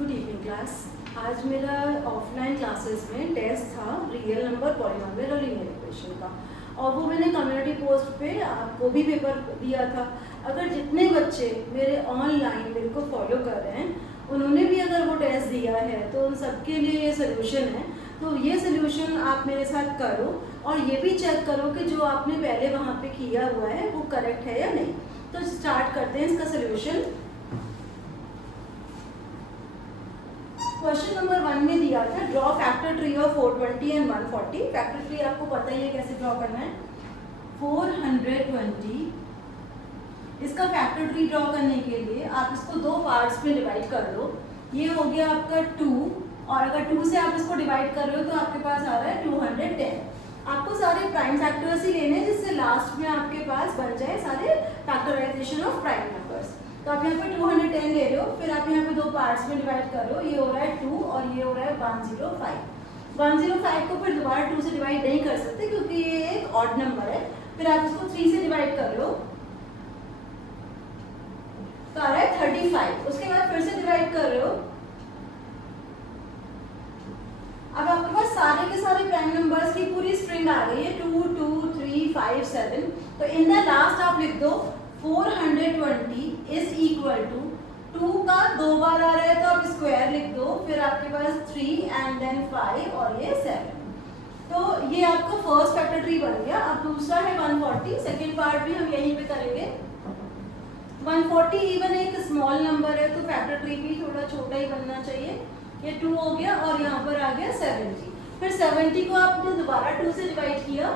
Good evening class. आज मेरा offline classes में टेस्ट था रियल नंबर पॉलिनोमियल और लीनियर इक्वेशन का, और वो मैंने कम्युनिटी पोस्ट पे आपको भी पेपर दिया था। अगर जितने बच्चे मेरे ऑनलाइन मेरे को फॉलो कर रहे हैं उन्होंने भी अगर वो टेस्ट दिया है तो उन सबके लिए ये सोल्यूशन है। तो ये सोल्यूशन आप मेरे साथ करो और ये भी चेक करो कि जो आपने पहले वहाँ पे किया हुआ है वो करेक्ट है या नहीं। तो स्टार्ट करते हैं इसका सोल्यूशन। क्वेश्चन नंबर 1 में दिया था draw factor tree of 420 and 140। Factor tree आपको पता ही है कैसे ड्रॉ करना है। 420 इसका फैक्टर ट्री ड्रॉ करने के लिए आप इसको दो पार्ट्स में डिवाइड कर लो। ये हो गया आपका 2, और अगर 2 से आप इसको डिवाइड कर रहे हो तो आपके पास आ रहा है 210। आपको सारे प्राइम फैक्टर्स ही लेने हैं जिससे लास्ट में आपके पास बन जाए सारे फैक्टराइजेशन ऑफ प्राइम नंबर्स। तो आप यहाँ पे 210 ले रहे हो, फिर आप यहाँ पे दो पार्ट्स में डिवाइड कर रहे हो। ये हो रहा है 2 और ये हो रहा है 105। 105 को फिर दोबारा 2 से डिवाइड नहीं कर सकते क्योंकि ये एक ऑड नंबर है। फिर आप इसको 3 से डिवाइड कर रहे हो तो आ रहा है 35। उसके बाद फिर से डिवाइड कर रहे हो। अब आपके पास सारे के सारे प्राइम नंबर्स की पूरी स्ट्रिंग आ गई है 2 2 3 5 7। तो इन द लास्ट आप लिख दो 420 इज इक्वल टू 2 का 2 बार आ रहा है तो आप स्क्वायर लिख दो, फिर आपके पास 3 एंड देन 5 और ये 7। तो ये आपका फर्स्ट फैक्टर ट्री बन गया। अब दूसरा है 140। सेकेंड पार्ट भी हम यहीं पे करेंगे। 140 इवन एक स्मॉल नंबर है तो फैक्टर ट्री भी थोड़ा छोटा ही बनना चाहिए। ये 2 हो गया और यहाँ पर आ गया 70। फिर 70 को आपने दोबारा 2 से डिवाइड किया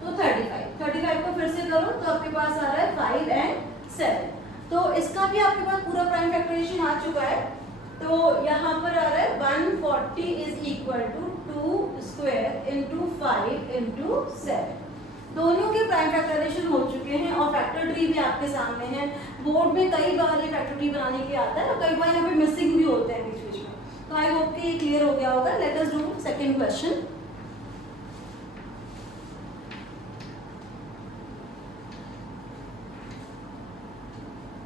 तो 35 को फिर से करो तो आपके पास आ रहा है 5 एंड 7। तो इसका भी आपके पास पूरा प्राइम फैक्टराइजेशन आ चुका है। तो यहाँ पर आ रहा है 140 is equal to 2 square into 5 into 7। दोनों के प्राइम फैक्टराइजेशन हो चुके हैं और फैक्टर ट्री भी आपके सामने है। बोर्ड में कई बार ये फैक्टर ट्री बनाने के आता है और कई बार यहाँ पे मिसिंग भी होते हैं बीच बीच में। तो आई होप कि ये क्लियर हो गया होगा। Let us do second question.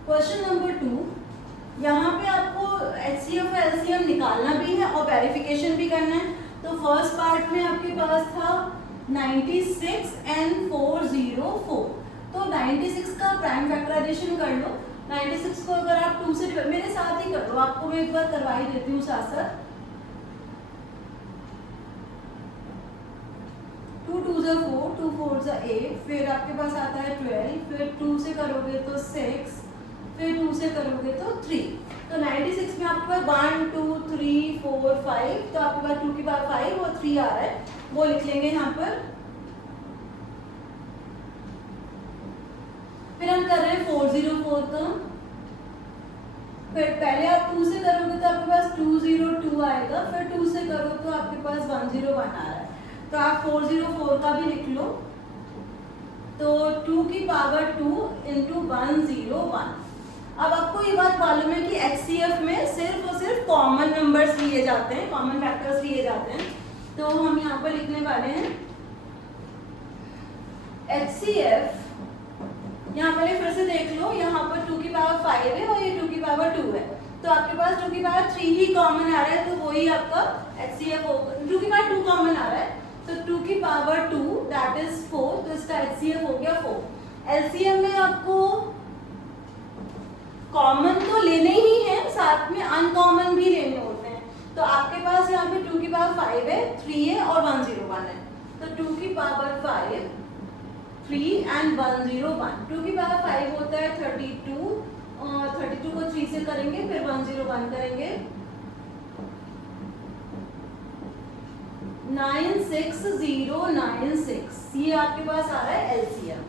Question number 2। यहाँ पे आपको HCF और LCM निकालना भी है और वेरिफिकेशन भी करना है। तो फर्स्ट पार्ट में आपके पास था 96 and 404। तो 96 का प्राइम फैक्टराइजेशन कर लो। 96 को अगर आप 2 से मेरे साथ ही कर लो, आपको मैं एक बार करवा ही देती हूँ साथ साथ। 2 2 जा 4, 2 4 जा 8, फिर आपके पास आता है 12, फिर 2 से करोगे तो 6, फिर 2 से करोगे तो 3। तो 96 में आपके पास 1 2 3 4 5, तो आपके पास 2 की पावर 5 और 3 आ रहा है, वो लिख लेंगे यहाँ पर। फिर हम कर रहे हैं 404 का। फिर पहले आप 2 से करोगे तो आपके पास 202 आएगा, फिर 2 से करो तो आपके पास 101 आ रहा है। तो आप 404 का भी लिख लो। तो 2 की पावर 2 इंटू 101। अब आपको ये बात मालूम है कि HCF में सिर्फ और सिर्फ कॉमन नंबर्स लिए जाते हैं, कॉमन फैक्टर्स लिए जाते हैं। तो हम यहाँ पर लिखने वाले हैं HCF। यहाँ पर फिर से देख लो, यहाँ पर 2 की पावर 5 है और ये 2 की पावर 2 है। तो आपके पास 2 की पावर 3 ही कॉमन आ रहा है, तो वही आपका HCF होगा। 2 की पावर 2 कॉमन आ रहा है तो 2 की पावर 2 दैट इज 4, तो इसका HCF हो गया 4। LCM में आपको कॉमन तो लेने ही है, साथ में अनकॉमन भी लेने होते हैं। तो आपके पास यहाँ पे 2 की पावर 5 है, 3 है और 101 है। तो 2 की पावर 5, 3 एंड 101। 2 की पावर 5 होता है 32, और 32 को 3 से करेंगे, फिर 101 करेंगे। 96096, ये आपके पास आ रहा है LCM।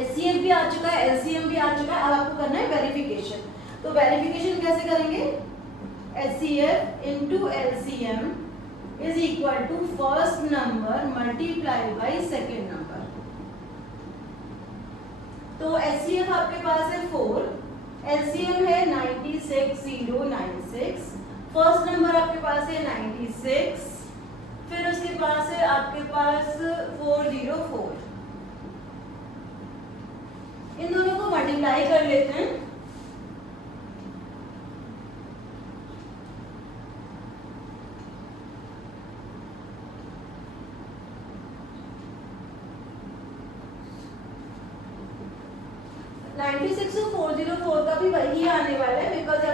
HCF भी आ चुका है, LCM भी आ चुका है। अब आपको करना है वेरिफिकेशन। तो वेरिफिकेशन कैसे करेंगे? HCF into LCM is equal to first number multiply by second number. तो HCF आपके पास है 4, LCM है 96096, फर्स्ट नंबर आपके पास है 96, फिर उसके पास है आपके पास 404। इन दोनों को मल्टीप्लाई कर लेते हैं।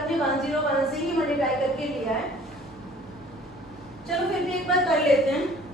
आपने 101 से ही मल्टीप्लाई करके लिया है। चलो फिर भी एक बार कर लेते हैं।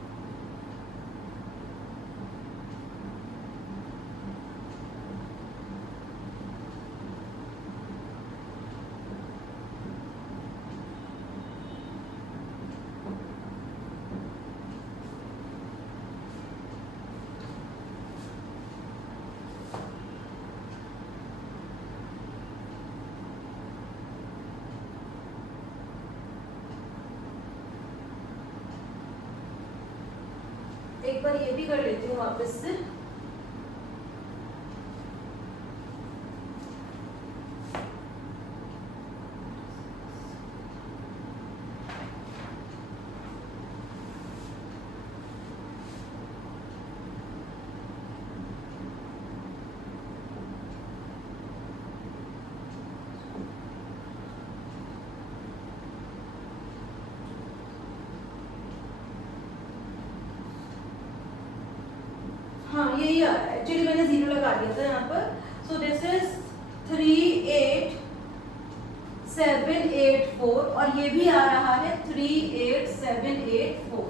एक बार ये भी कर लेती हूँ वापस से। हाँ यही आ रहा है, एक्चुअली मैंने 0 लगा दिया था यहाँ पर। सो दिस इज 38784 और ये भी आ रहा है 38784।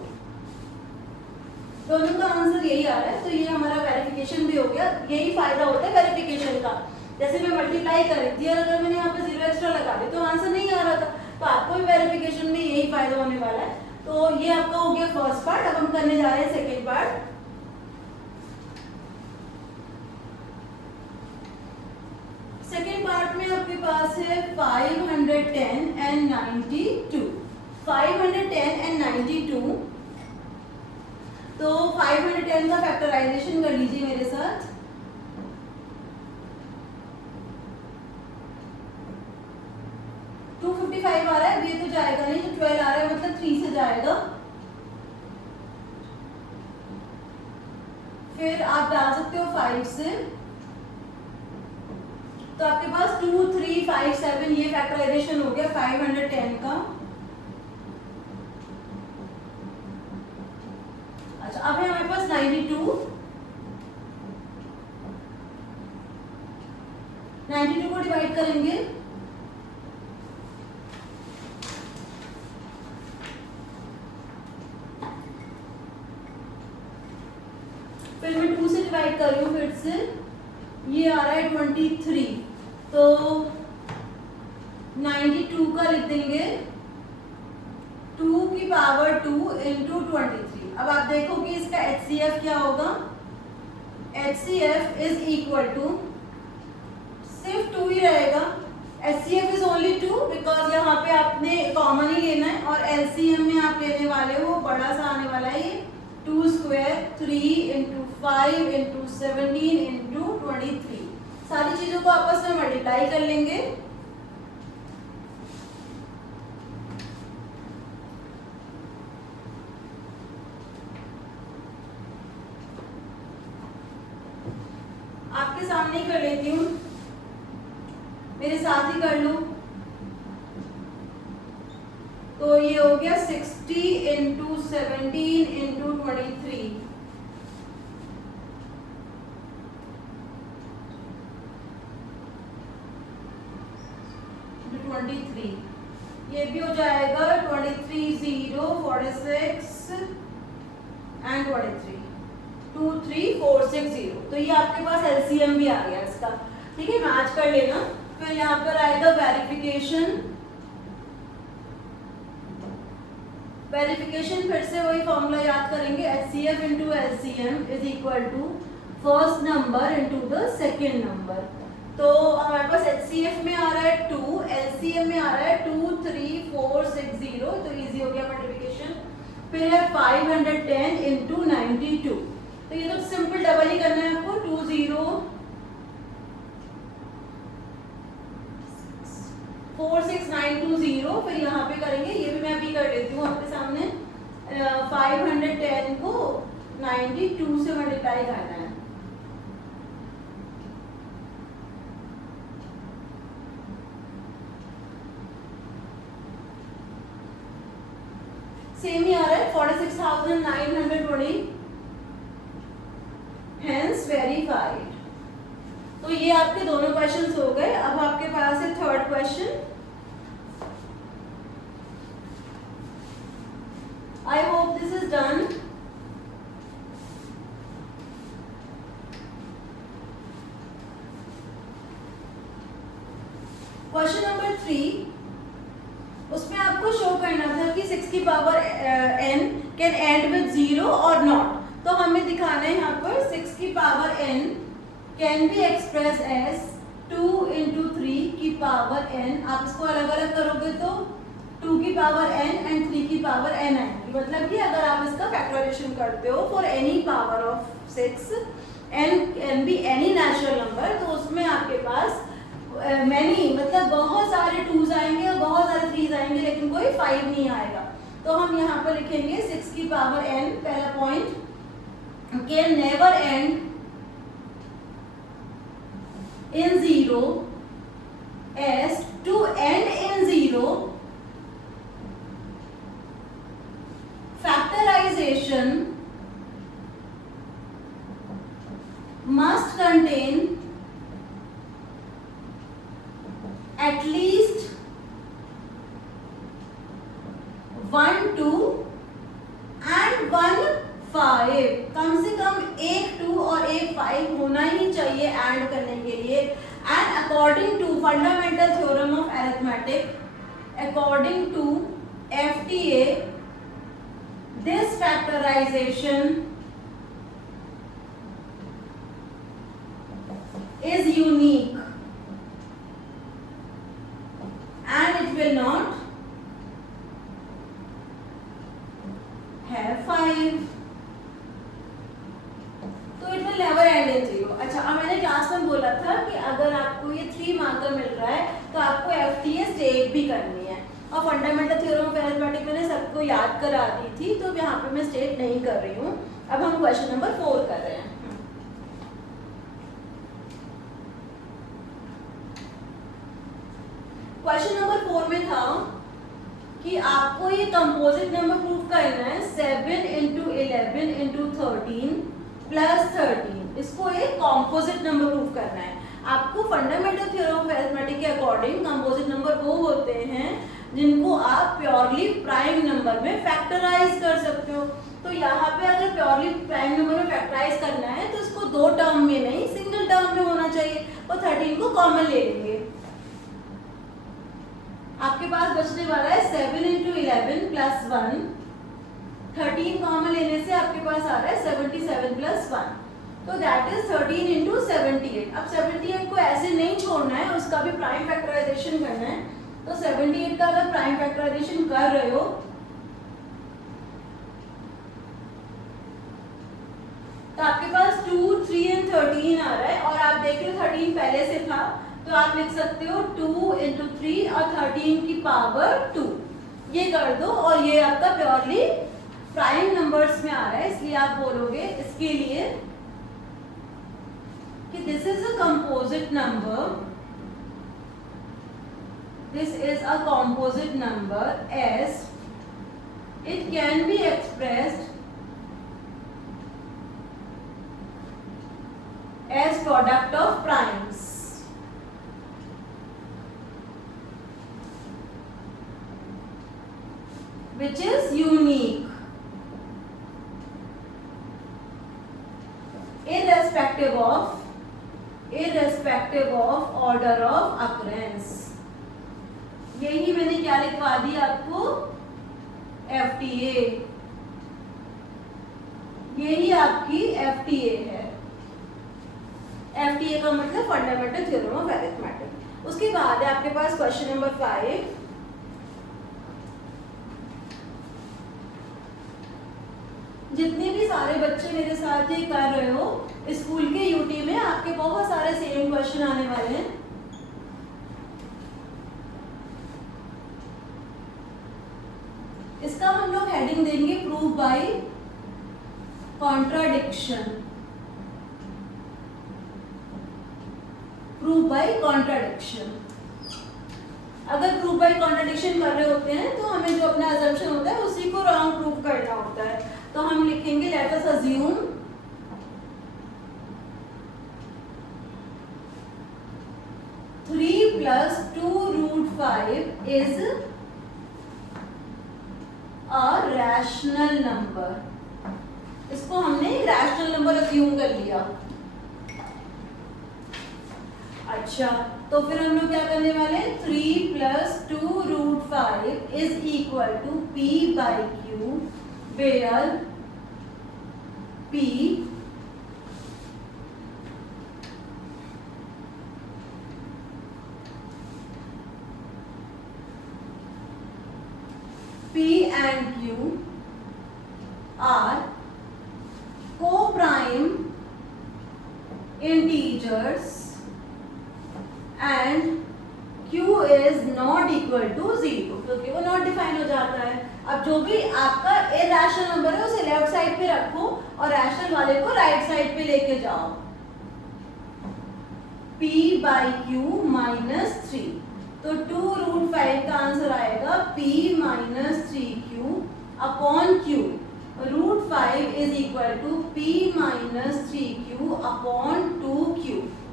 दोनों का आंसर यही आ रहा है। तो ये हमारा वेरिफिकेशन भी हो गया। यही फायदा होता है वेरिफिकेशन का। जैसे मैं मल्टीप्लाई कर रही थी और अगर मैंने यहाँ पे 0 एक्स्ट्रा लगा दिया तो आंसर नहीं आ रहा था। तो आपको भी वेरिफिकेशन में यही फायदा होने वाला है। तो ये आपका हो गया फर्स्ट पार्ट। अब हम करने जा रहे हैं सेकेंड पार्ट। सेकेंड पार्ट में आपके पास है 510 एंड 92। 510 एंड 92। तो 510 का फैक्टराइजेशन कर लीजिए मेरे साथ। टू 55 आ रहा है, अब ये तो जाएगा नहीं, तो 12 आ रहा है मतलब 3 से जाएगा। फिर आप डाल सकते हो 5 से, तो आपके पास 2357 ये फैक्टराइजेशन हो गया 510 का। अच्छा अब है हमारे पास 92। 92 को डिवाइड करेंगे। फिर मैं 2 से डिवाइड कर रही हूँ फिर से। ये आ रहा है 23। तो 92 का लिख देंगे 2 की पावर 2 इंटू 23। अब आप देखो कि इसका HCF क्या होगा। HCF इज इक्वल टू, सिर्फ 2 ही रहेगा। HCF इज ओनली 2 बिकॉज यहाँ पे आपने कॉमन ही लेना है और LCM में आप लेने वाले हो बड़ा सा आने वाला है 2 स्क्वायर 3 इंटू 5 इंटू 17 इंटू 23। सारी चीजों को आपस में मल्टीप्लाई कर लेंगे। आपके सामने ही कर लेती हूँ, मेरे साथ ही कर लो। तो ये हो गया 60 इंटू 17 इंटू 23। ये भी हो जाएगा 23 0 46 एंड 23 23460। तो ये आपके पास LCM भी आ गया इसका। ठीक है, मैच कर लेना। फिर यहाँ पर आएगा वेरिफिकेशन। वेरिफिकेशन फिर से वही फॉर्मूला याद करेंगे, HCF into LCM is equal to first number into the second number. तो हमारे पास HCF में आ रहा है 2, LCM में आ रहा है 23460। तो इजी हो गया मल्टीप्लिकेशन। फिर है 510 इंटू 92। तो ये तो सिंपल डबल ही करना है आपको। 2046920। फिर यहाँ पे करेंगे, ये भी मैं अभी कर लेती हूँ आपके सामने। 510 को 92 से मल्टीप्लाई करना है। सेम ही आ रहा है 46,920। Hence verified. तो ये आपके दोनों क्वेश्चंस हो गए। अब आपके पास है थर्ड क्वेश्चन। क्वेश्चन नंबर 3, उसमें आपको शो करना था कि 6 की power n can and with 0 और नॉट। तो हमें दिखाना है यहाँ पर 6 की power n can be express as 2 into 3 की पावर n। आप इसको अलग अलग करोगे तो 2 की पावर n एंड 3 की पावर n आएगी। मतलब कि अगर आप इसका फैक्टराइजेशन करते हो for any power of 6 n can be any natural number, तो उसमें आपके पास मैनी मतलब बहुत सारे 2s आएंगे और बहुत सारे 3s आएंगे, लेकिन कोई 5 नहीं आएगा। तो हम यहाँ पर लिखेंगे 6 की पावर n, पहला point, can never and in 0 as to end in 0 factorization must contain at least 1 2 and 1 5। कम से कम एक 2 और एक 5 होना ही चाहिए ऐड करने के लिए। And according to fundamental theorem of arithmetic, according to FTA, this factorization is unique and it will not have 5, तो it will never end in 0। अच्छा, अब मैंने क्लास में बोला था कि अगर आपको ये 3 मार्कर मिल रहा है तो आपको FTA स्टेट भी करनी है, और फंडामेंटल थ्योरम ऑफ अरिथमेटिक मैंने सबको याद करा दी थी, तो यहाँ पे मैं स्टेट नहीं कर रही हूँ। अब हम क्वेश्चन नंबर 4 कर रहे हैं। क्वेश्चन नंबर 4 में था कि आपको ये कंपोजिट नंबर प्रूव करना है 7 into 11 into 13 plus 13। इसको एक कंपोजिट नंबर प्रूव करना है। आपको फंडामेंटल थ्योरम ऑफ अरिथमेटिक के अकॉर्डिंग कंपोजिट नंबर वो होते हैं जिनको आप प्योरली प्राइम नंबर में फैक्टराइज कर सकते हो। तो यहाँ पे अगर प्योरली प्राइम नंबर में फैक्टराइज करना है तो इसको 2 टर्म में नहीं, सिंगल टर्म में होना चाहिए, और 13 को कॉमन ले लेंगे। आपके पास बचने वाला है 7 into 11 plus 1, 13 कॉमन लेने से आपके पास आ रहा है 77 plus 1, तो दैट इज 13 into 78। अब 78 को ऐसे नहीं छोड़ना है, उसका भी प्राइम फैक्टराइजेशन करना है। तो 78 का अगर प्राइम फैक्टराइजेशन कर रहे हो तो आपके पास 2, 3 and 13 आ रहा है, और आप देख लो 13 पहले से था, तो आप लिख सकते हो 2 into 3 और 13 की पावर 2, ये कर दो, और ये आपका प्योरली प्राइम नंबर्स में आ रहा है। इसलिए आप बोलोगे इसके लिए कि this is a composite number, this is a composite number as it can be expressed as product of primes. Which is unique irrespective of order of occurrence। यही मैंने क्या लिखवा दी आपको, FTA, यही आपकी FTA है। FTA का मतलब फंडामेंटल थ्योरम ऑफ अरिथमेटिक। उसके बाद है आपके पास क्वेश्चन नंबर 5। जितने भी सारे बच्चे मेरे साथ ये कर रहे हो, स्कूल के यूटी में आपके बहुत सारे सेम क्वेश्चन आने वाले हैं। इसका हम लोग हेडिंग देंगे prove by contradiction. Prove by contradiction. अगर प्रूव बाय कॉन्ट्राडिक्शन कर रहे होते हैं तो हमें जो अपना अजम्पशन होता है उसी को रॉन्ग प्रूव करना होता है। तो हम लिखेंगे let us assume three plus 2√5 is a rational number. इसको हमने रैशनल नंबर अज्यूम कर लिया। अच्छा, तो फिर हम लोग क्या करने वाले हैं, is equal to P by Q, where P and Q are co-prime integers and Q is not equal to 0, क्योंकि वो नॉट डिफाइन हो जाता है। अब जो भी आपका इरैशनल नंबर है उसे लेफ्ट साइड पे रखो और रैशनल वाले को राइट साइड पे लेके जाओ। P by Q minus 3, तो 2√5 का आंसर आएगा P minus 3Q upon Q। √5 is equal to P minus 3Q upon 2Q।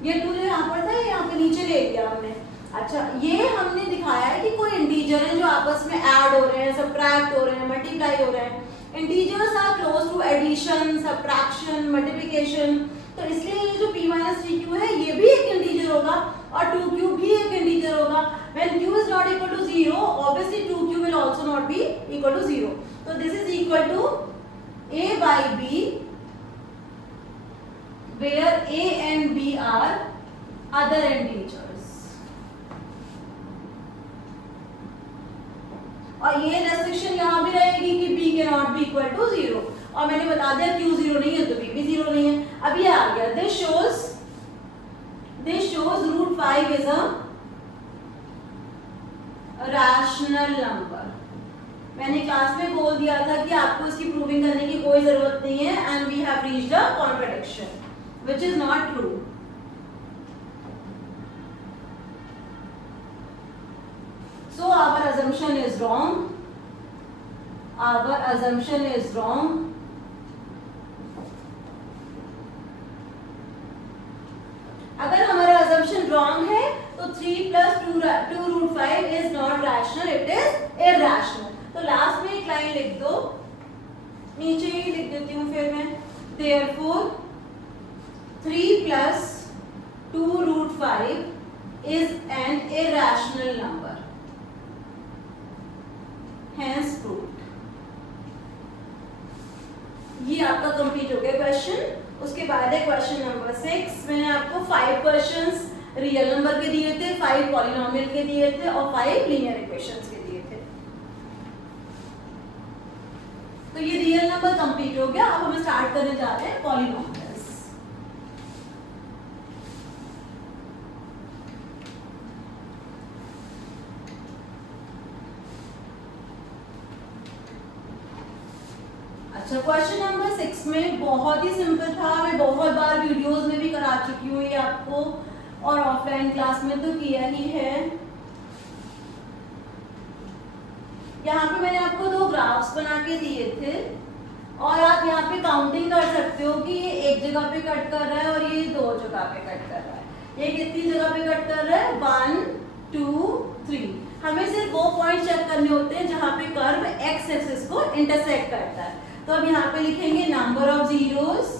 ये 2 जो यहाँ पर था यहाँ पे नीचे ले लिया हमने। अच्छा, ये हमने दिखाया है कि कोई इंटीजर है जो आपस में ऐड हो रहे हैं, सबट्रैक्ट हो रहे हैं, मल्टीप्लाई हो रहे हैं। Integers are close to addition, subtraction, multiplication, तो इसलिए ये जो P minus 3Q है ये भी एक इंटीजर होगा और 2Q भी एक इंटीजर होगा। When Q is not equal to 0, obviously 2Q will also not be equal to 0. So this is equal to A by B, where A and B are other integers. और ये restriction यहाँ भी रहेगी कि B के not be equal to 0, और मैंने बता दिया Q 0 नहीं है तो B भी 0 नहीं है। अब ये आ गया, this shows √5 is a rational number। मैंने क्लास में बोल दिया था कि आपको इसकी प्रूविंग करने की कोई जरूरत नहीं है, and we have reached a contradiction which is not true. So our assumption is wrong. Our assumption is wrong. अगर हमारा assumption wrong है तो 3 plus 2√5 is not rational, it is irrational। तो लास्ट में एक लाइन लिख दो, नीचे ही लिख देती हूँ फिर मैं, therefore 3 plus 2√5 is an irrational number, hence proved। ये आपका कंप्लीट हो गया क्वेश्चन। उसके बाद है क्वेश्चन नंबर 6। मैंने आपको 5 क्वेश्चंस रियल नंबर के दिए थे, 5 पॉलिनोमियल के दिए थे और 5 लीनियर इक्वेशंस के दिए थे। तो ये रियल नंबर कंप्लीट हो गया। अब हम स्टार्ट करने जा रहे हैं पॉलिनोमियल्स। अच्छा, क्वेश्चन नंबर 6 में बहुत ही सिंपल था। मैं बहुत बार वीडियोस में भी करा चुकी हूँ ये आपको, और ऑफलाइन क्लास में तो किया ही है। यहाँ पे मैंने आपको 2 ग्राफ्स बना के दिए थे और आप यहाँ पे काउंटिंग कर सकते हो कि ये एक जगह पे कट कर रहा है और ये 2 जगह पे कट कर रहा है। ये कितनी जगह पे कट कर रहा है? 1 2 3। हमें सिर्फ वो पॉइंट चेक करने होते हैं जहाँ पे कर्व एक्स एक्सिस को इंटरसेक्ट करता है। तो अब यहाँ पे लिखेंगे number of zeros.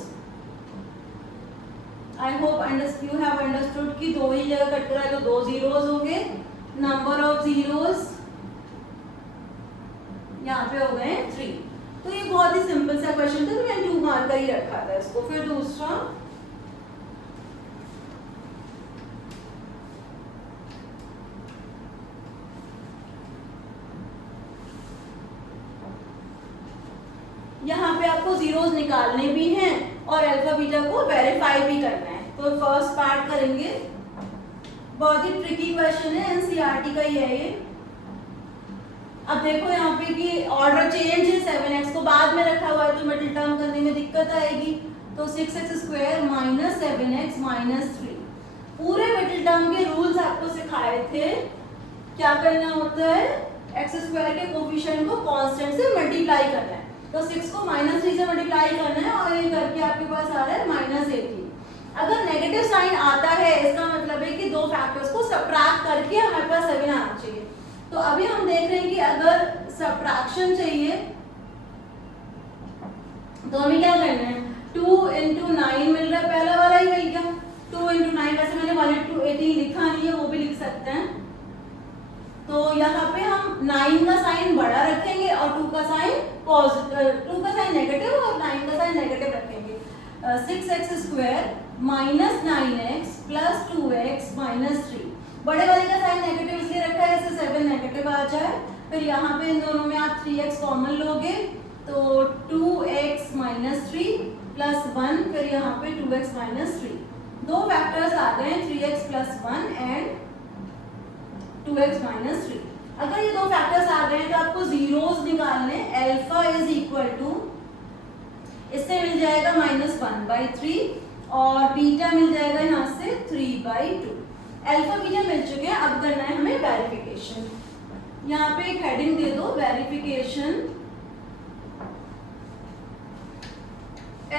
I hope you have understood कि 2 ही जगह कट कर रहा है तो 2 जीरोस होंगे। नंबर ऑफ जीरोस यहाँ पे हो गए 3। तो ये बहुत ही सिंपल सा क्वेश्चन था, तो मैंने 2 मार्कर ही रखा था इसको। फिर दूसरा, यहाँ पे आपको जीरोस निकालने भी हैं और अल्फा बीटा को वेरीफाई भी करना है। तो फर्स्ट पार्ट करेंगे। बहुत ही ट्रिकी क्वेश्चन है, एनसीईआरटी का ही है ये। अब देखो यहाँ पे कि ऑर्डर चेंज है, 7x को बाद में रखा हुआ है तो मिडिल टर्म करने में दिक्कत आएगी। तो 6x² माइनस 7x माइनस 3। पूरे मिडिल टर्म के रूल्स आपको सिखाए थे। क्या करना होता है? x² के कोफिशिएंट को कांस्टेंट से मल्टीप्लाई करना है। तो 6 को -3 से मल्टीप्लाई करना है और ये करके आपके पास आ रहा है -18। अगर नेगेटिव साइन आता है इसका मतलब है कि 2 फैक्टर्स को सबट्रैक्ट करके हमारे पास 7 आना चाहिए। तो अभी हम देख रहे हैं कि अगर सबट्रैक्शन चाहिए तो हमें क्या करना है? 2 × 9 मिल रहा है, पहला वाला ही मिल गया। 2 × 9, वैसे मैंने 1 × 18 लिखा नहीं है, वो भी लिख सकते हैं। तो यहाँ पे हम 9 का साइन बड़ा रखेंगे और 2 का साइन पॉजिटिव, 2 का साइन नेगेटिव और 9 का साइन नेगेटिव रखेंगे। 6x square minus 9x plus 2x minus 3। बड़े वाले का साइन नेगेटिव इसलिए रखा है इससे 7 नेगेटिव आ जाए। फिर यहाँ पे इन दोनों में आप 3x कॉमन लोगे तो 2x माइनस 3 प्लस 1, फिर यहाँ पे 2x माइनस 3। दो फैक्टर्स आ गए 3x plus 1 and 2x minus 3। अगर ये दो फैक्टर्स आ गए तो आपको जीरोस निकालने। अल्फा इज इक्वल टू, इससे मिल जाएगा -1/3 और बीटा मिल जाएगा यहाँ से 3/2। अल्फा बीटा मिल चुके हैं, अब करना है हमें वेरिफिकेशन। यहाँ पे एक हेडिंग दे दो, वेरिफिकेशन।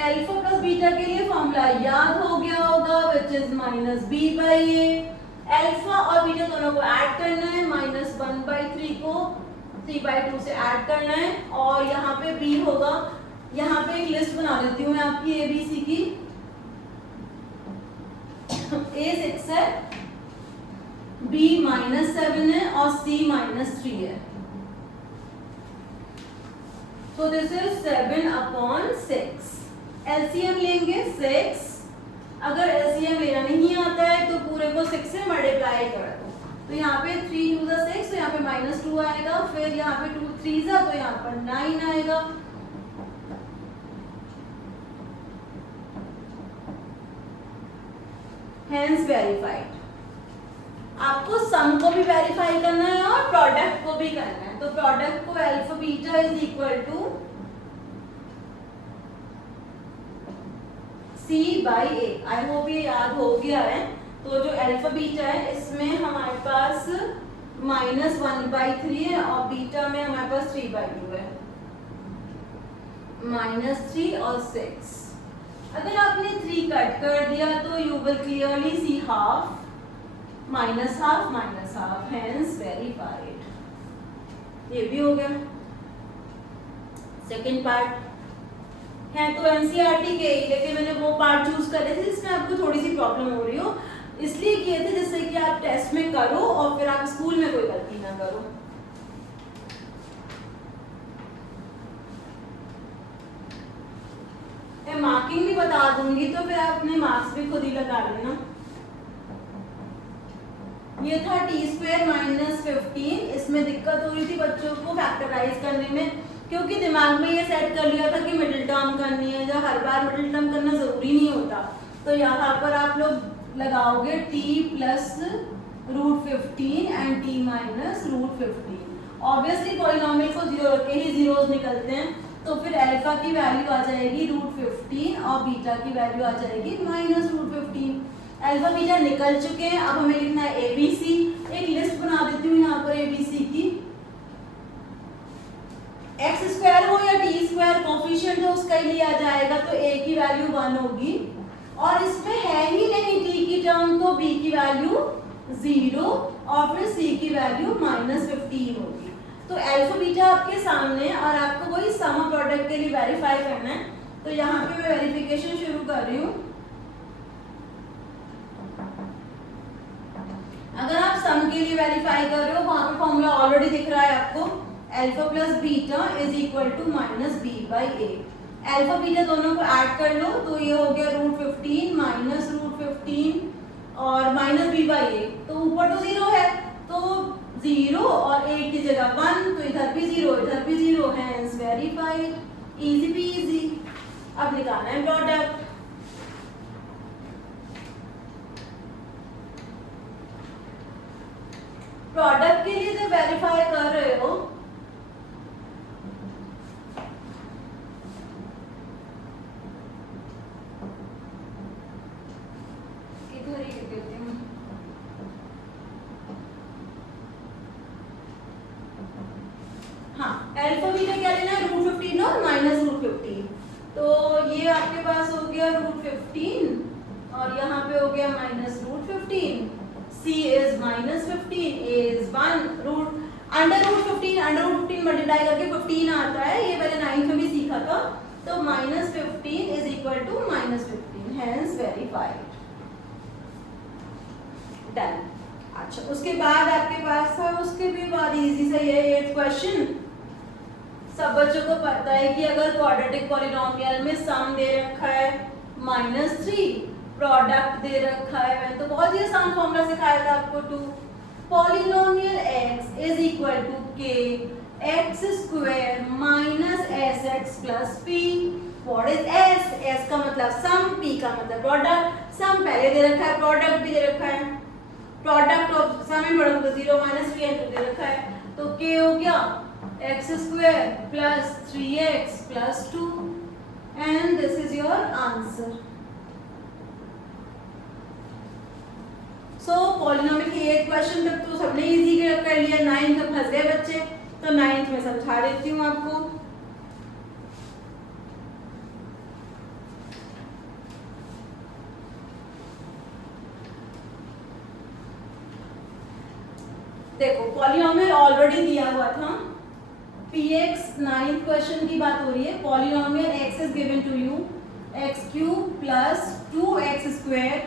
अल्फा प्लस बीटा के लिए फॉर्मूला याद हो गया होगा, विच इज -b/a। अल्फा और बीटा दोनों को ऐड करना है, -1/3 को 3/2 से ऐड करना है और यहाँ पे b होगा। यहाँ पे एक लिस्ट बना देती हूँ मैं आपकी ABC की। A 6 है, B -7 है और C -3 है। So this is 7/6। LCM लेंगे 6। अगर LCM लेना नहीं आता है तो पूरे को 6 से मल्टीप्लाई कर दो। तो यहाँ पे 3 2 6, तो यहाँ पे -2 आएगा। फिर यहाँ पे 2 3 तो यहाँ पर 9 आएगा। Hence verified। आपको सम को भी वेरीफाई करना है और प्रोडक्ट को भी करना है। तो प्रोडक्ट को alpha beta is equal to C/A। I hope ये याद हो गया है। तो जो अल्फा बीटा है इसमें हमारे पास -1/3 है और बीटा में हमारे पास 3/2 है, -3 और 6। अगर आपने 3 कट कर दिया तो you will clearly see half, -half, -half, hence verified. ये भी हो गया। सेकंड पार्ट है तो एनसीईआरटी के, लेकिन मैंने वो पार्ट चूज करे थे जिसमें आपको थोड़ी सी प्रॉब्लम हो रही हो, इसलिए किए थे जिससे कि आप टेस्ट में करो और फिर आप स्कूल में कोई गलती ना करो। मैं मार्किंग भी बता दूंगी तो फिर आप अपने मार्क्स भी खुद ही लगा लेना। ये था t² -15। इसमें दिक्कत हो रही थी बच्चों को फैक्टराइज करने में, क्योंकि दिमाग में ये सेट कर लिया था कि मिडिल टर्म करनी है, जब हर बार मिडिल टर्म करना जरूरी नहीं होता। तो यहाँ पर आप लोग लगाओगे t + √15 and t - √15। Obviously polynomial को 0 रख के ही जीरोस निकलते हैं, तो फिर अल्फा की वैल्यू आ जाएगी √15 और बीटा की वैल्यू आ जाएगी -√15। अल्फा बीटा निकल चुके हैं। अब हमें लिखना है ABC। एक लिस्ट बना देती हूँ यहाँ पर ABC की। x² हो या t² कोफिशिएंट हो उसका ही लिया जाएगा, तो a की वैल्यू 1 होगी और इसमें है ही नहीं t की टर्म, तो b की वैल्यू 0 और फिर c की वैल्यू -15 होगी। तो अल्फा बीटा आपके सामने और आपको वही सम प्रोडक्ट के लिए वेरीफाई करना है। तो यहाँ पे मैं वेरिफिकेशन शुरू कर रही हूँ। अगर आप सम के लिए वेरीफाई कर रहे हो वहां पे फॉर्मूला ऑलरेडी दिख रहा है आपको, alpha plus beta is equal to -b/a। Alpha beta दोनों को ऐड कर लो तो ये हो गया √15 -√15 और -b/a। तो ऊपर तो 0 है तो 0 और 1 की जगह 1, तो इधर भी 0 इधर भी 0, हेंस वेरीफाइड। Easy PG. अब निकालना है प्रोडक्ट। प्रोडक्ट के लिए जब वेरीफाई कर रहे हो इधर ही लिख देती हूँ। हाँ, अल्फा बीटा क्या लेना है, √15 और -√15। तो ये आपके पास हो गया √15 और यहाँ पे हो गया -√15। C is -15, A is 1, √15 multiply करके 15 आता है, ये मैंने 9th में भी सीखा था। तो -15 is equal to -15, hence verified। Done. अच्छा, उसके बाद आपके पास था, उसके भी बाद इजी से ये क्वेश्चन सब बच्चों को पता है कि अगर क्वाड्रेटिक पॉलिनोमियल में सम दे रखा है -3, प्रोडक्ट दे रखा है, मैंने तो बहुत ही आसान फॉर्मूला सिखाया था आपको 2 polynomial x is equal to k x square minus sx plus p। What is s? s का मतलब सम, p का मतलब प्रोडक्ट। सम पहले दे रखा है, प्रोडक्ट भी दे रखा है, product of sum and product को 0 माइनस 3 दे रखा है, तो k हो गया x square plus 3x plus 2 and this is your answer. So polynomial के 8 क्वेश्चन तक तो सबने इजी कर लिया, 9th में फंस गए बच्चे, तो 9th में समझा देती हूँ आपको। देखो पॉलिनोमियल ऑलरेडी दिया हुआ था, px 9th क्वेश्चन की बात हो रही है। Polynomial x is given to you x cube plus 2x square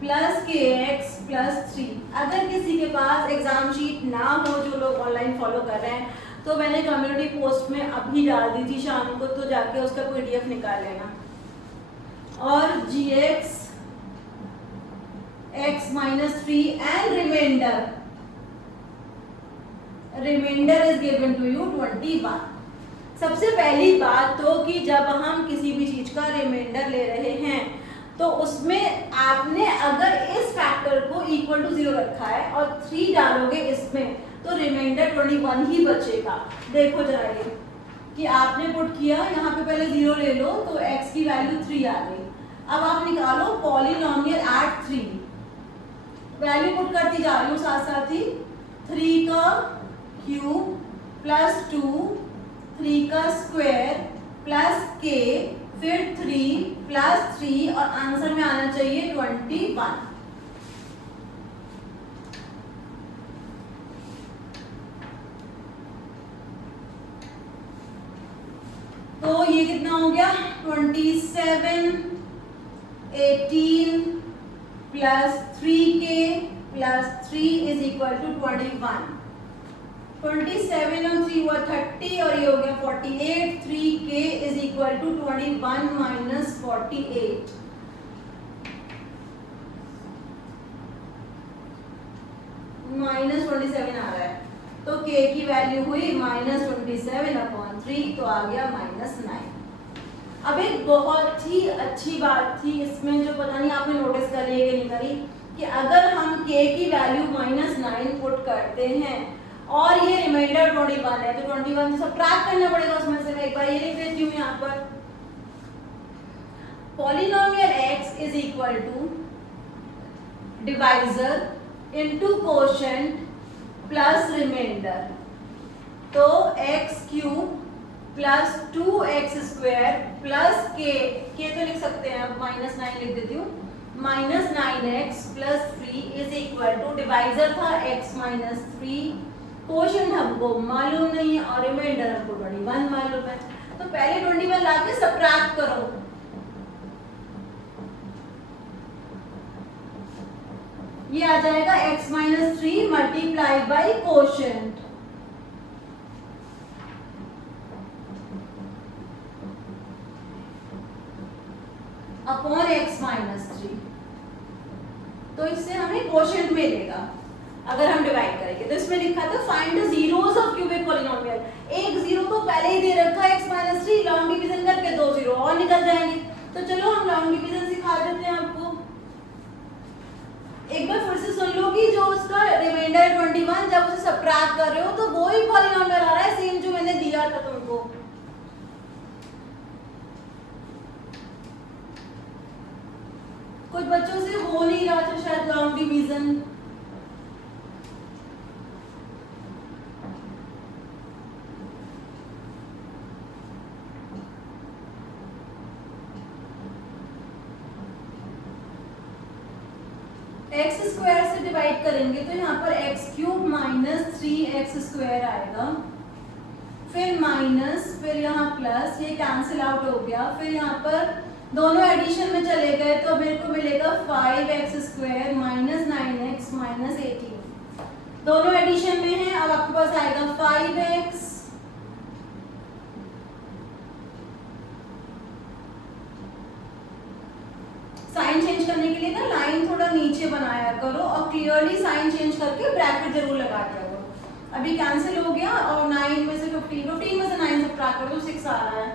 plus kx plus 3। अगर किसी के पास एग्जाम शीट ना हो, जो लोग ऑनलाइन फॉलो कर रहे हैं, तो मैंने कम्युनिटी पोस्ट में अभी डाल दी थी शाम को, तो जाके उसका PDF निकाल लेना। और gx x minus 3 and remainder is given to you 21। सबसे पहली बात तो कि जब हम किसी भी चीज का रिमाइंडर ले रहे हैं तो उसमें आपने अगर इस फैक्टर को इक्वल टू 0 रखा है और 3 डालोगे इसमें, तो रिमाइंडर 21 ही बचेगा। देखो जरा ये कि आपने पुट किया, यहाँ पे पहले 0 ले लो तो x की वैल्यू 3 आ गई। अब आप निकालो पॉलिनोमियल एट 3, वैल्यू पुट करती जा रही हूँ साथ साथ ही। 3 का क्यूब प्लस 2, 3 का स्क्वायर प्लस k, फिर 3 प्लस 3 और आंसर में आना चाहिए 21। तो ये कितना हो गया 27, 18 plus 3k plus 3 is equal to 21। 27 और 3 हुआ 30 और ये हो गया 48। 3k is equal to 21 minus 48। Minus 27 आ रहा है, तो k की वैल्यू हुई माइनस 27/3, तो आ गया -9। अब एक बहुत ही अच्छी बात थी इसमें, जो पता नहीं आपने नोटिस करी है कि नहीं करी, कि अगर हम k की वैल्यू -9 पुट करते हैं और ये रिमाइंडर 21 है, तो 21 से सबट्रैक्ट करना पड़ेगा उसमें से। मैं एक बार ये लिख देती हूँ यहाँ पर, polynomial x is equal to divisor into quotient plus remainder. तो x cube plus 2x square plus k तो लिख सकते हैं, अब -9 लिख देती हूँ, -9x plus 3 is equal to, divisor था x माइनस 3, कोशेंट हमको मालूम नहीं है और रिमाइंडर हमको 21 मालूम है। तो पहले 21 लाके सबट्रैक्ट करो, ये आ जाएगा x minus 3 multiply by quotient upon x minus 3। तो इससे हमें कोशेंट मिलेगा अगर हम डिवाइड करेंगे। तो इसमें लिखा था find the zeros of cubic polynomial. एक जीरो तो पहले ही दे रखा है x माइनस 3, लॉन्ग डिवीजन करके 2 जीरो और निकल जाएंगे। तो चलो हम लॉन्ग डिवीजन सिखा देते हैं आपको। एक बार फिर से सुन लो कि जो उसका रिमाइंडर है 21, जब उसे सबट्रैक्ट कर रहे हो तो वो ही पॉलिनोमियल आ रहा है, सेम जो मैंने दिया था तुमको। कुछ बच्चों से हो नहीं रहा था शायद लॉन्ग डिवीजन। x स्क्वायर से डिवाइड करेंगे तो यहाँ पर x cube minus 3x square आएगा, फिर माइनस, फिर यहाँ प्लस, ये कैंसिल आउट हो गया, फिर यहाँ पर दोनों एडिशन में चले गए तो मेरे को मिलेगा 5x square minus 9x minus 18। दोनों एडिशन में है। अब आपके पास आएगा 5x साइन चेंज करने के लिए ना लाइन थोड़ा नीचे बनाया करो और क्लियरली साइन चेंज करके ब्रैकेट जरूर लगा दिया करो। अभी कैंसिल हो गया और 9 में से 15 में से 9 सब्ट्रैक्ट कर दो 6 आ रहा है।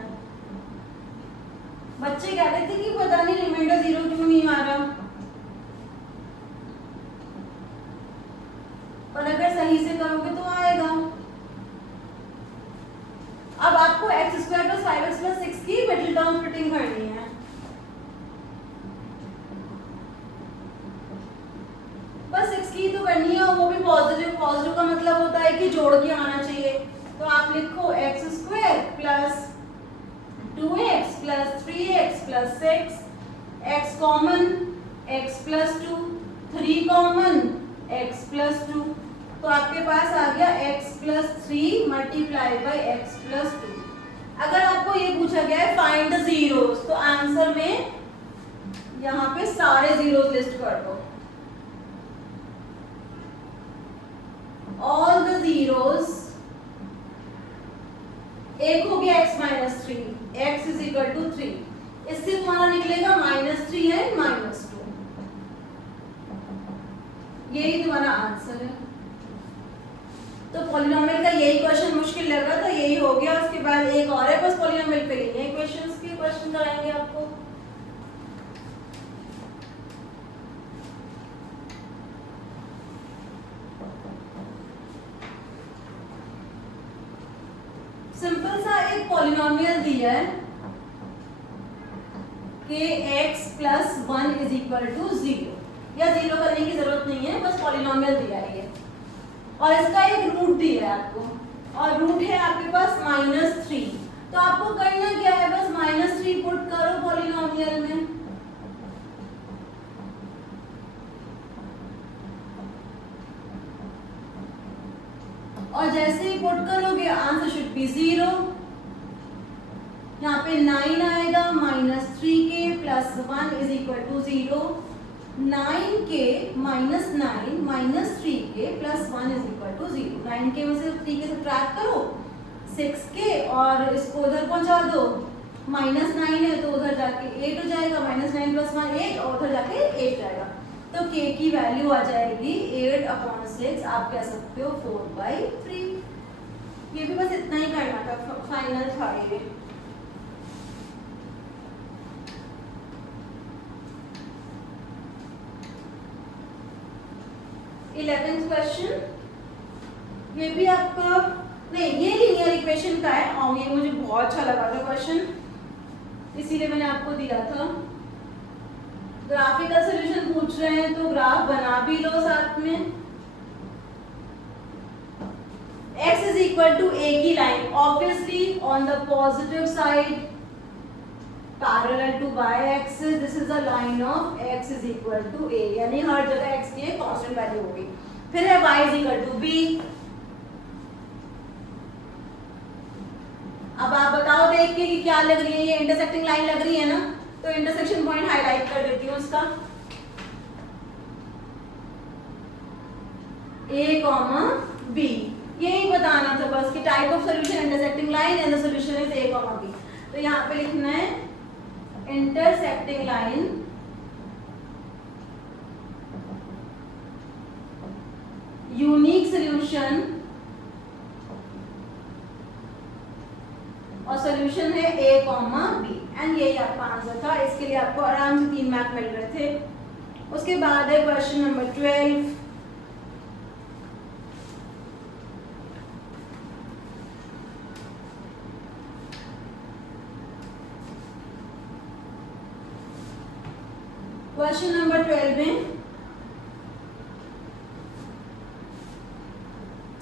बच्चे कहते थे कि पता नहीं रिमाइंडर 0 क्यों नहीं आ रहा, और अगर सही से करोगे तो आएगा। अब आपको x² + 5x + 6 की मिडिल टर्म स्प्लिटिंग करनी है। बस 6 की तो करनी है और वो भी पॉजिटिव। पॉजिटिव का मतलब होता है कि जोड़ के आना चाहिए। तो आप लिखो x² + 2x + 3x + 6, x common x + 2, 3 common x + 2, तो आपके पास आ गया x + 3 × x + 2। अगर आपको ये पूछा गया है फाइंड द जीरोस, तो आंसर में यहाँ पे सारे जीरोस लिस्ट कर दो। ऑल द जीरोस, एक हो गया x - 3, x = 3, इससे तुम्हारा निकलेगा -3 है -2, यही तुम्हारा आंसर है। तो पॉलिनोमियल का यही क्वेश्चन मुश्किल लग रहा था, यही हो गया। उसके बाद एक और है, बस पॉलिनोमियल पे ही है क्वेश्चंस के क्वेश्चन कराएंगे आपको। सिंपल सा एक पॉलिनोमियल दिया है कि x + 1 = 0, या 0 करने की जरूरत नहीं है, बस पॉलिनोमियल दिया है ये, और इसका एक रूट दिया है आपको, और रूट है आपके पास -3। तो आपको करना क्या है, बस -3 पुट करो पॉलिनोमियल में, और जैसे ही पुट करोगे आंसर शुड बी 0। यहाँ पे 9 आएगा, -3k + 1 = 0, 9k - 9 - 3k + 1 = 0। 9k में से 3k सब्ट्रैक्ट करो, 6k, और इसको उधर पहुंचा दो, -9 है तो उधर जाके 8 हो जाएगा, -9 + 1 8, और उधर जाके 8 जाएगा, तो k की वैल्यू आ जाएगी 8/6। आप कह सकते हो 4/3। ये भी बस इतना ही करना था, फाइनल था ये। इलेवेंथ क्वेश्चन, ये भी आपका नहीं, ये लीनियर इक्वेशन का है, और ये मुझे बहुत अच्छा लगा था क्वेश्चन, इसीलिए मैंने आपको दिया था। ग्राफिकल सॉल्यूशन पूछ रहे हैं तो ग्राफ बना भी लो साथ में। x = a की line, obviously on the positive side parallel to y-axis, this is the line of x = a, यानी हर जगह x की कांस्टेंट वैल्यू होगी। फिर है y = b। अब आप बताओ देख के कि क्या लग रही है, ये इंटरसेक्टिंग लाइन लग रही है ना, तो इंटरसेक्शन पॉइंट हाईलाइट कर देती हूँ उसका, a, b। यही बताना था बस कि type of solution intersecting line and the solution is a, b। तो यहाँ पे लिखना है इंटरसेक्टिंग लाइन यूनिक सॉल्यूशन, और सॉल्यूशन है a, b, एंड यही आपका आंसर था। इसके लिए आपको आराम से 3 मार्क मिल रहे थे। उसके बाद है क्वेश्चन नंबर 12। क्वेश्चन नंबर 12 में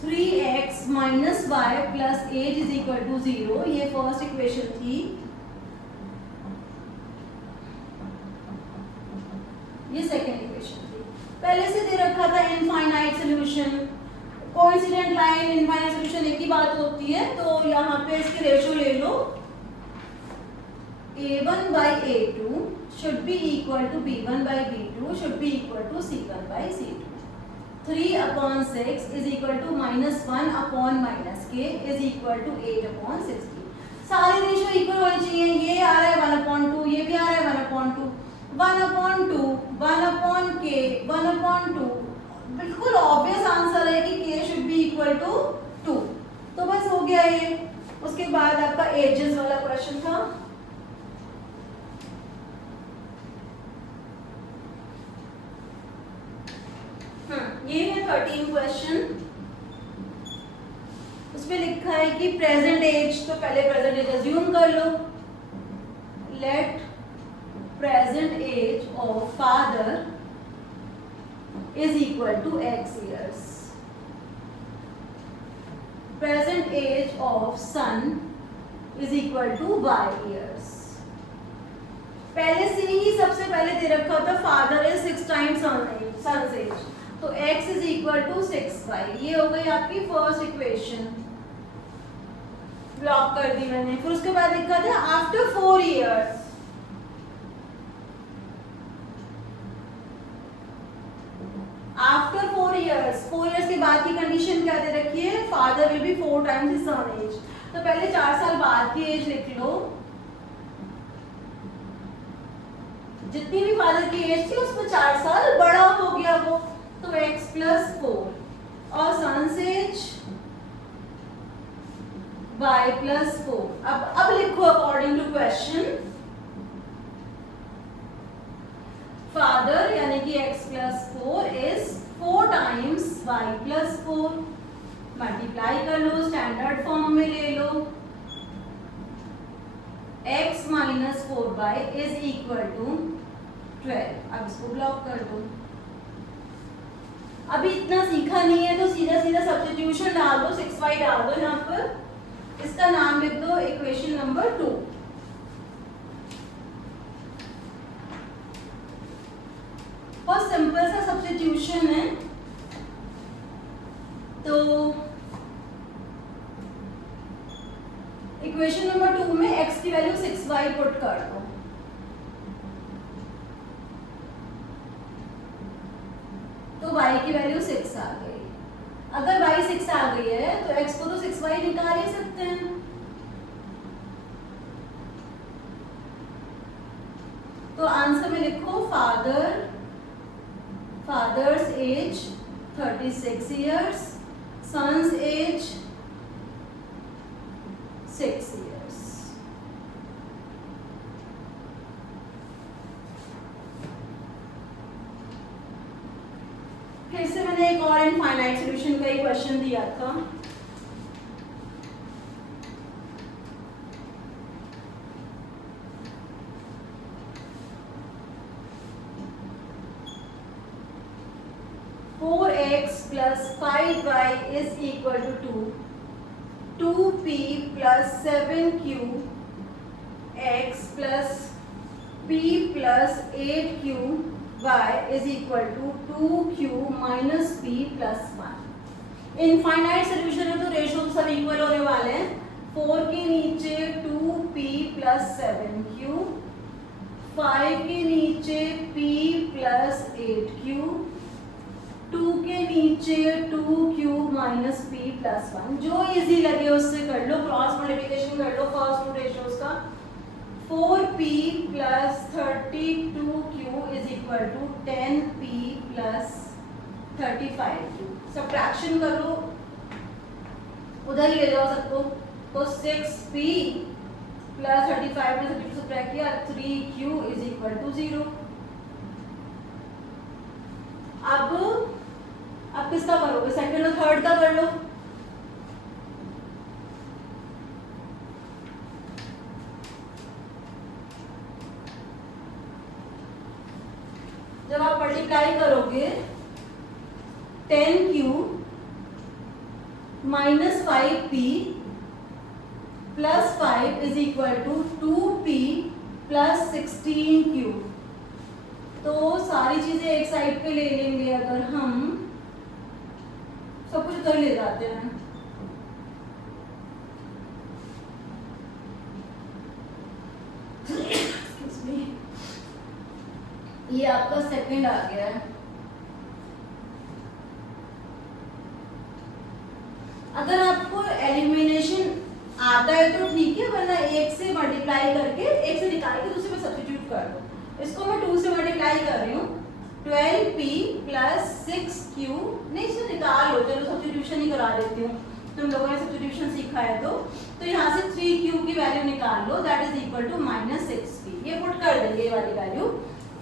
3x - y + 8 = 0, ये फर्स्ट इक्वेशन थी। ये सेकेंड इक्वेशन थी। पहले से दे रखा था infinite solution, coincident line, infinite solution एक ही बात होती है। तो यहाँ पे इसके रेशो ले लो, a1/a2 should be equal to b1/b2 should be equal to c1/c2। 3/6 is equal to -1/-k is equal to 8/60। सारे रेशियो इक्वल होने चाहिए। ये आ रहा है 1/2, ये भी आ रहा है 1/2, 1/2, 1/k, 1/2। बिल्कुल ऑब्वियस आंसर है कि k should be equal to 2। तो बस हो गया ये। उसके बाद आपका एजेस वाला क्वेश्चन था। ये है 13 क्वेश्चन। उसमें लिखा है कि प्रेजेंट एज, तो पहले प्रेजेंट एज अज्यूम कर लो। Let present age of father is equal to x years, present age of son is equal to y years। पहले से ही सबसे पहले दे रखा था father is 6 times sons age, तो x is equal to 6y। ये हो गई आपकी फर्स्ट इक्वेशन, ब्लॉक कर दी मैंने। फिर उसके बाद लिखा था after 4 years, after 4 years, 4 years के बाद की कंडीशन क्या दे रखी है? Father will be 4 times his son age. तो पहले 4 साल बाद की एज लिख लो। जितनी भी फादर की एज थी उसमें 4 साल बड़ा हो गया वो, तो x + 4 और सन्स एज y + 4। अब लिखो अकॉर्डिंग टू क्वेश्चन, फादर यानी कि x + 4 is 4 times y + 4। Multiply कर लो, स्टैंडर्ड फॉर्म में ले लो। x - 4y is equal to 12। अब इसको ब्लॉक कर दो। अभी इतना सीखा नहीं है तो सीधा सीधा सब्स्टिट्यूशन डाल दो, 6y डाल दो यहाँ पर। इसका नाम लिख दो इक्वेशन नंबर 2। बहुत सिंपल सा सब्स्टिट्यूशन है। तो इक्वेशन नंबर 2 में x की वैल्यू 6y पुट कर दो। तो y की वैल्यू 6 आ गई। अगर y 6 आ गई है तो x को तो 6y निकाल ही सकते हैं। तो आंसर में लिखो father's age 36 years, son's age 6 years। फिर से मैंने एक और इनफाइनाइट सॉल्यूशन का ही क्वेश्चन दिया था। x + 5y is equal to 2, 2p + 7q x + p + 8q y is equal to 2q - p + 1। Infinite solution है तो रेशियो सब इक्वल होने वाले हैं। 4 के नीचे 2p + 7q, 5 के नीचे p + 8q, 2 के नीचे 2q - p + 1। जो इजी लगे उससे कर लो, क्रॉस मल्टीप्लिकेशन कर लो फर्स्ट टू रेशियोज का। 4p + 32q is equal to 10p + 35q। Subtraction करो, उधर ही ले जाओ सबको। तो 6p + 35 में 32 सब्ट्रैक्ट किया, 3q is equal to 0। अब किसका करोगे? सेकंड और थर्ड का कर लो। जब आप मल्टीप्लाई करोगे 10q - 5p + 5 is equal to 2p + 16q। तो सारी चीजें एक साइड पे ले लेंगे। अगर हम सब कुछ उधर ले जाते हैं, ये आपका सेकंड आ गया है। अगर आपको एलिमिनेशन आता है तो ठीक है, वरना 1 से मल्टीप्लाई करके 1 से निकाल के दूसरे में सब्स्टिट्यूट कर दो। इसको मैं 2 से मल्टीप्लाई कर रही हूँ, 12p प्लस 6q, नहीं इसे निकाल लो, चलो सब्स्टिट्यूशन ही करा देती हूँ, तुम लोगों ने सब्स्टिट्यूशन सीखा है तो यहाँ से 3q की वैल्यू निकाल लो, that is equal to -6p। ये पुट कर देंगे, ये वाली वैल्यू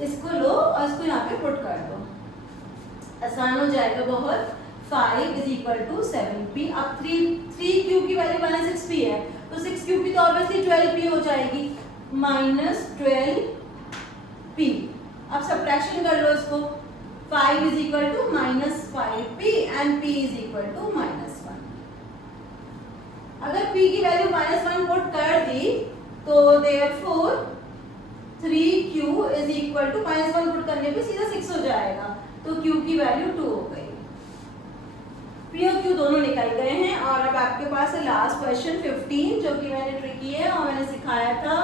इसको लो और इसको यहाँ पे पुट कर दो, आसान हो जाएगा बहुत। 5 इज इक्वल टू 7p। अब 3q की वैल्यू -6p है, तो 6q की तो ऑब्वियसली 12p हो जाएगी, -12p। अब सब्ट्रैक्शन कर लो इसको, 5 is equal to -5p and p is equal to -1। अगर p की वैल्यू -1 पुट कर दी तो therefore 3q is equal to -1 put करने पे सीधा 6 हो जाएगा, तो q की वैल्यू 2 हो गई। p और q दोनों निकल गए हैं। और अब आपके पास है लास्ट क्वेश्चन 15, जो कि मैंने ट्रिकी है और मैंने सिखाया था,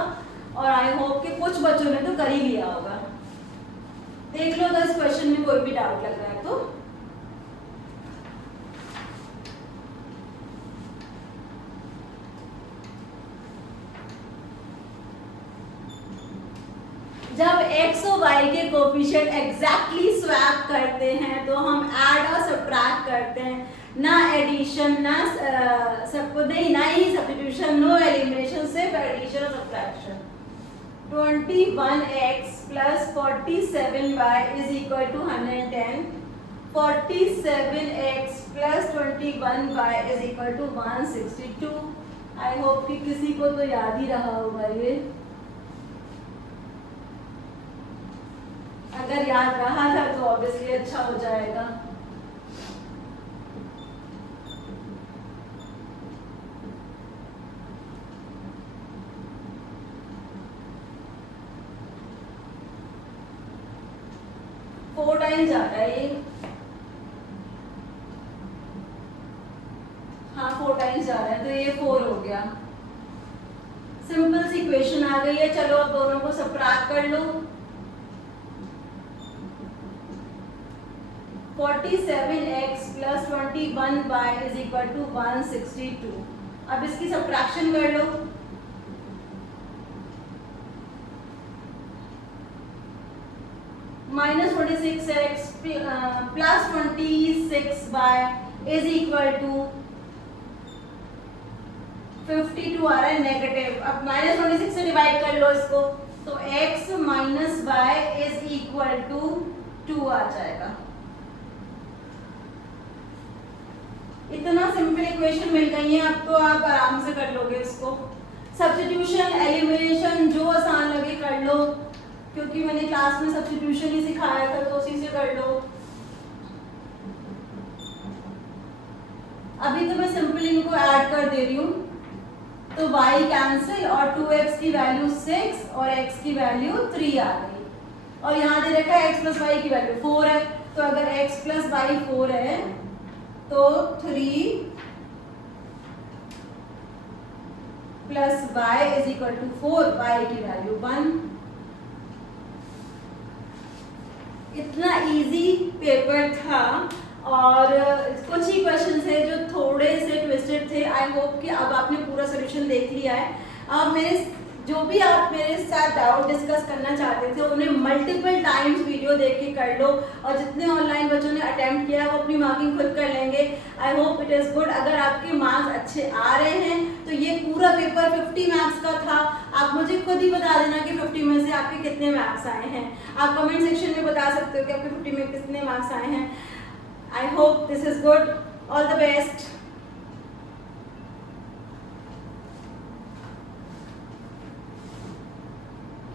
और आई होप कि कुछ बच्चों ने तो कर ही लिया होगा। देख लो अगर इस क्वेश्चन में कोई भी डाउट लग रहा है तो। जब x और y के कोफिशिएंट एग्जैक्टली स्वैप करते हैं तो हम ऐड और सब्ट्रैक्ट करते हैं, ना एडिशन ना सबको नहीं, ना ही सब्स्टिट्यूशन, नो एलिमिनेशन, सिर्फ एडिशन और subtraction. 21x plus 47y is equal to 110, 47x plus 21y is equal to 162। I hope कि किसी को तो याद ही रहा होगा ये। अगर याद रहा था तो ऑब्वियसली अच्छा हो जाएगा। फोर टाइम्स जा रहा है ये, हाँ 4 टाइम्स जा रहा है, तो ये 4 हो गया। सिंपल सी इक्वेशन आ गई है। चलो अब दोनों को सब्ट्रैक्ट कर लो। 47x plus 21y is equal to 162। अब इसकी सब्ट्रैक्शन कर लो। -26x plus 26y is equal to 52 आ रहा है नेगेटिव। अब -26 से डिवाइड कर लो इसको, तो x minus y is equal to 2 आ जाएगा। इतना सिंपल इक्वेशन मिल गई है, अब तो आप आराम से कर लोगे इसको। सब्स्टिट्यूशन एलिमिनेशन जो आसान लगे कर लो, क्योंकि मैंने क्लास में सब्स्टिट्यूशन ही सिखाया था, तो उसी से कर लो। अभी तो मैं सिंपली इनको ऐड कर दे रही हूँ, तो y कैंसिल और 2x की वैल्यू 6 और x की वैल्यू 3 आ गई। और यहाँ दे रखा है x प्लस y की वैल्यू 4 है, तो अगर x प्लस y 4 है तो 3 plus y is equal to 4, y की वैल्यू 1। इतना इजी पेपर था, और कुछ ही क्वेश्चन थे जो थोड़े से ट्विस्टेड थे। आई होप कि अब आपने पूरा सोल्यूशन देख लिया है। अब मेरे जो भी आप मेरे साथ डाउट डिस्कस करना चाहते थे उन्हें मल्टीपल टाइम्स वीडियो देख के कर लो, और जितने ऑनलाइन बच्चों ने अटेम्प्ट किया वो अपनी मार्किंग खुद कर लेंगे। I hope it is good. अगर आपके मार्क्स अच्छे आ रहे हैं तो ये पूरा पेपर 50 मार्क्स का था। आप मुझे खुद ही बता देना कि 50 में से आपके कितने मार्क्स आए हैं। आप कमेंट सेक्शन में बता सकते हो कि आपके 50 में कितने मार्क्स आए हैं। I hope this is good. All the best.